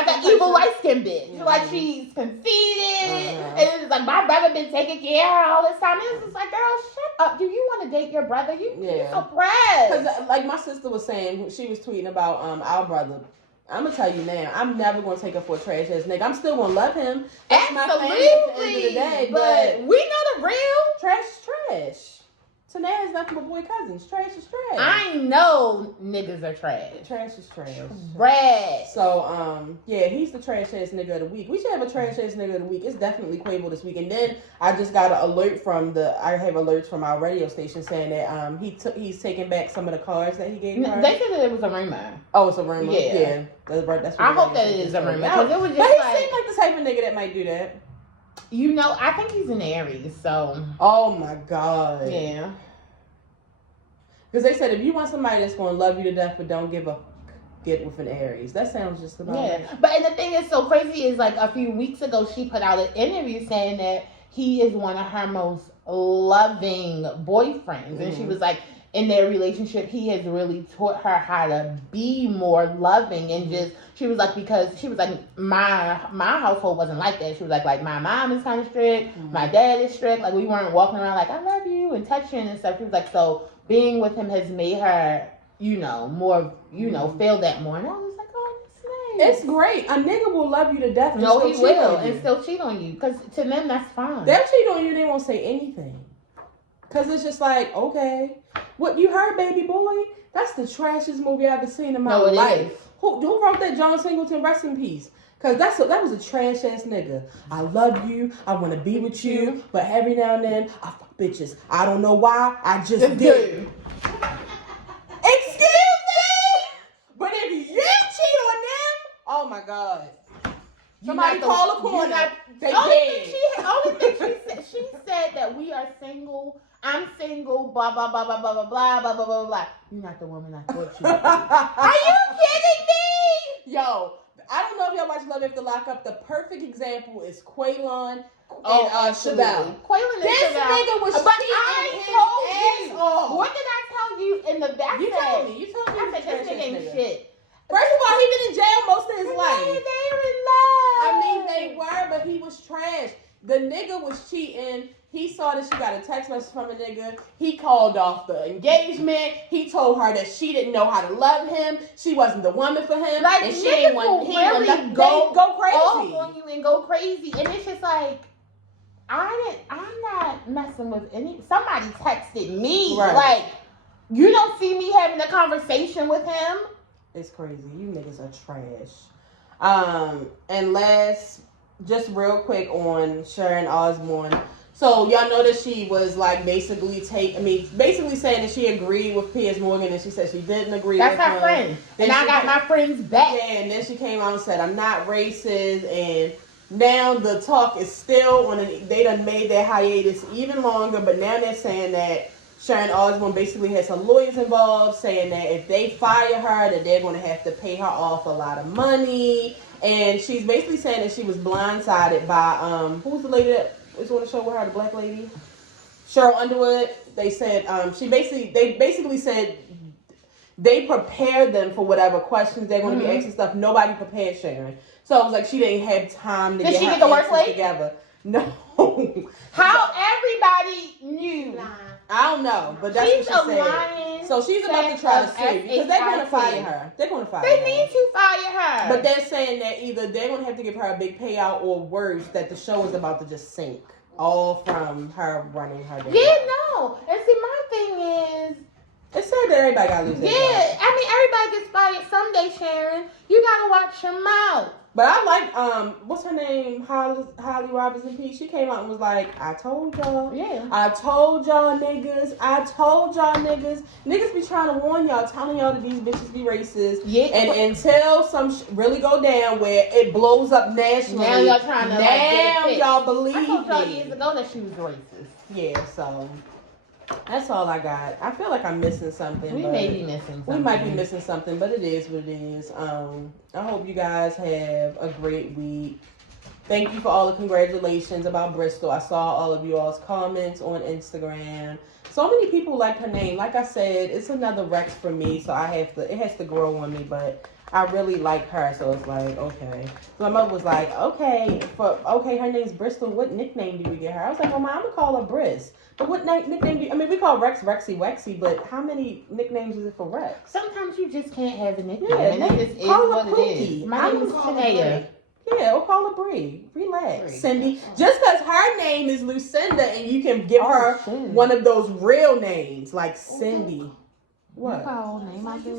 skinned bitch. Mm-hmm. Like she's conceited, and it's like my brother been taking care of her all this time. And it's just like, girl, shut up. Do you want to date your brother? You're so pressed. Because my sister was saying, she was tweeting about our brother. I'm gonna tell you now, I'm never gonna take her for a trash ass nigga. I'm still gonna love him. That's my family at the end of the day. But we know the real. Trash is trash. Tanea is nothing but boy cousins. Trash is trash. I know niggas are trash. Trash is trash. Trash. So, he's the trash ass nigga of the week. We should have a trash ass nigga of the week. It's definitely Quavo this week. And then I just got an alert I have alerts from our radio station saying that he's taking back some of the cars that he gave her. They said that it was a rumor. Oh, it's a rumor? Yeah. That's what I hope that it is a rumor. But It was just he seemed like the type of nigga that might do that. I think he's an Aries, so. Oh my God. Yeah. Because they said if you want somebody that's going to love you to death but don't give a get with an Aries. That sounds just about right. But and the thing is so crazy is a few weeks ago she put out an interview saying that he is one of her most loving boyfriends. And she was like, in their relationship, he has really taught her how to be more loving and just, she was like, because she was like, my household wasn't like that. She was like my mom is kind of strict, my dad is strict. Like we weren't walking around like, I love you and touching and stuff. She was like, so being with him has made her, more, feel that more. And I was like, oh, that's nice. It's great. A nigga will love you to death. No, he will, and still cheat on you. Because to them, that's fine. They'll cheat on you. They won't say anything. Because it's just like, okay, what you heard, baby boy? That's the trashiest movie I've ever seen in my life. Who wrote that? John Singleton, rest in peace. Because that was a trash ass nigga. I love you. I want to be with you. But every now and then, I fuck bitches. I don't know why. I just did. Excuse me? But if you cheat on them, oh my God. Somebody call a corner. Only thing she said that we are single. I'm single, blah, blah, blah, blah, blah, blah, blah, blah, blah, blah, blah. You're not the woman I thought you would be. Are you kidding me? Yo, I don't know if y'all watch Love After Lockup. The perfect example is Quaylon and Chevelle. Quaylon and this Chevelle. Nigga was but cheating I told his you. ass off. What did I tell you in the back? You told me. I said this nigga ain't shit. First of all, he been in jail most of his life. They were in love. They were, but he was trash. The nigga was cheating. He saw that she got a text message from a nigga. He called off the engagement. He told her that she didn't know how to love him. She wasn't the woman for him. And she ain't want him. Go crazy. Off on you and go crazy. And it's just like, I'm not messing with any. Somebody texted me. Right. Like, You don't see me having a conversation with him. It's crazy. You niggas are trash. And last, just real quick on Sharon Osbourne. So y'all know that she was like basically saying that she agreed with Piers Morgan, and she said she didn't agree That's with him. her friend. And I got my friends back. Yeah, and then she came out and said, I'm not racist, and now the talk is still on they done made their hiatus even longer, but now they're saying that Sharon Osbourne basically has some lawyers involved, saying that if they fire her, that they're going to have to pay her off a lot of money. And she's basically saying that she was blindsided by, who's the lady that was on the show with her, the black lady? Cheryl Underwood. They said, they basically said they prepared them for whatever questions they're going to be asking stuff. Nobody prepared Sharon. So it was like she didn't have time to Did she get the work late? Together. No. How everybody knew. I don't know, but that's She's what she said. lying. So she's about to try to sue because they're going to fire her. They're going to fire her. They need to fire her. But they're saying that either they're going to have to give her a big payout, or worse, that the show is about to just sink. All from her running her down. Yeah, no. And see, my thing is, it's sad that everybody got to lose their job. yeah, I mean, everybody gets fired someday, Sharon. You got to watch your mouth. But I like, what's her name? Holly Robinson P. She came out and was like, I told y'all. Yeah. I told y'all niggas. I told y'all niggas. Niggas be trying to warn y'all, telling y'all that these bitches be racist. Yeah. And until some really go down where it blows up nationally. Now y'all trying to now y'all believe I told y'all me. years ago that she was racist. Yeah, so that's all I got. I feel like I'm missing something. We may be missing something. We might be missing something, but it is what it is. I hope you guys have a great week. Thank you for all the congratulations about Bristol. I saw all of you all's comments on Instagram. So many people like her name. Like I said, it's another Rex for me, so it has to grow on me, but I really like her, so it's like, okay. So my mother was like, okay, her name's Bristol. What nickname do we get her? I was like, well, Mom, I'm gonna call her Briss. But what nickname do you, I mean, we call Rex Rexy Wexy, but how many nicknames is it for Rex? Sometimes you just can't have a nickname. Yeah, and that just is call what her it Pookie. is. My name is Tanea. Yeah, or call her Bree. Relax. Bree. Cindy. Just because her name is Lucinda and you can give her shit. one of those real names, like Cindy. What? You call her name out there?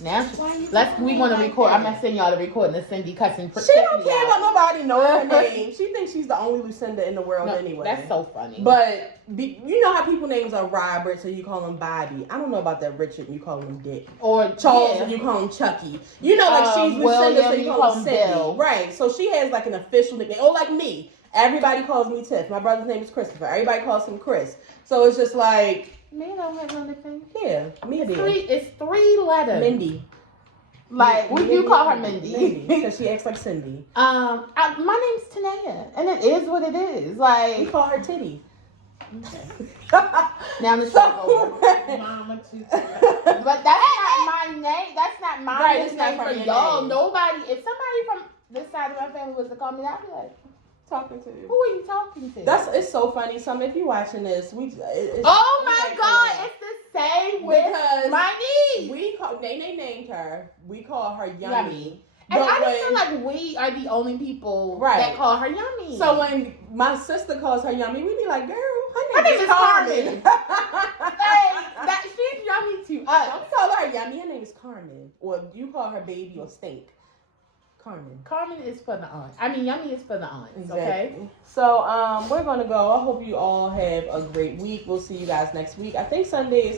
Now, we want to record. I'm not sending y'all the recording of Cindy cussing. She don't care about nobody knowing her name. She thinks she's the only Lucinda in the world anyway. That's so funny. But you know how people names are Robert, so you call him Bobby. I don't know about that Richard, and you call him Dick. Or Charles, and you call him Chucky. You know, like she's Lucinda, William, so you call him Cindy. Bill. Right. So she has like an official nickname. Or like me. Everybody calls me Tiff. My brother's name is Christopher. Everybody calls him Chris. So it's just like, me don't have no nickname. yeah, me It's three letters. Mindy. Like, we do call her Mindy. Because she acts like Cindy. My name's Tanea, and it is what it is. Like, We call her Titty. now the show's over. Mama too. But that's not my name. That's not my Right, it's name not for your y'all. name. Nobody. If somebody from this side of my family was to call me, I'd be like, Talking to you. who are you talking to? It's so funny. If you're watching this, oh my God, it's the same with because my niece. we call Nene named her. We call her Yummy. Yummy. And I just feel like we are the only people that call her Yummy. So when my sister calls her Yummy, we be like, girl, her name is Carmen. Like, she's Yummy to us. Don't call her Yummy. Her name is Carmen. Or you call her Baby or Stink. Carmen is for the aunt. I mean, Yummy is for the aunts, exactly. okay? So, we're going to go. I hope you all have a great week. We'll see you guys next week. I think Sunday is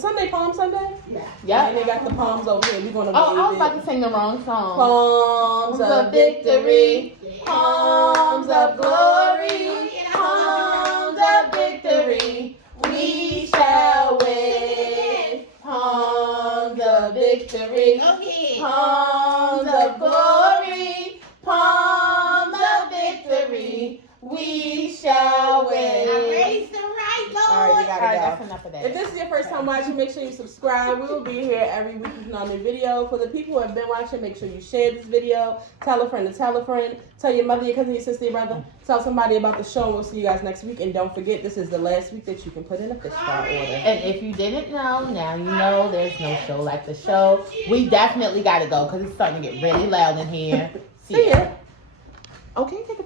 Sunday Palm Sunday? Yeah. And they got the palms over here. We're going to I was about to sing the wrong song. Palms of victory. Palms of glory. Palms of victory. We shall win. Palms of victory. Okay. Palms of glory, palms of victory, we shall win. I raised the right, Lord. All right, you gotta go. That's enough of that. If this is your first time watching, make sure you subscribe. We will be here every week with another video. For the people who have been watching, make sure you share this video. Tell a friend to tell a friend. Tell your mother, your cousin, your sister, your brother. Tell somebody about the show, and we'll see you guys next week. And don't forget, this is the last week that you can put in a fish fry order. And if you didn't know, now you know there's no show like the show. We definitely got to go because it's starting to get really loud in here. See ya. Okay, take a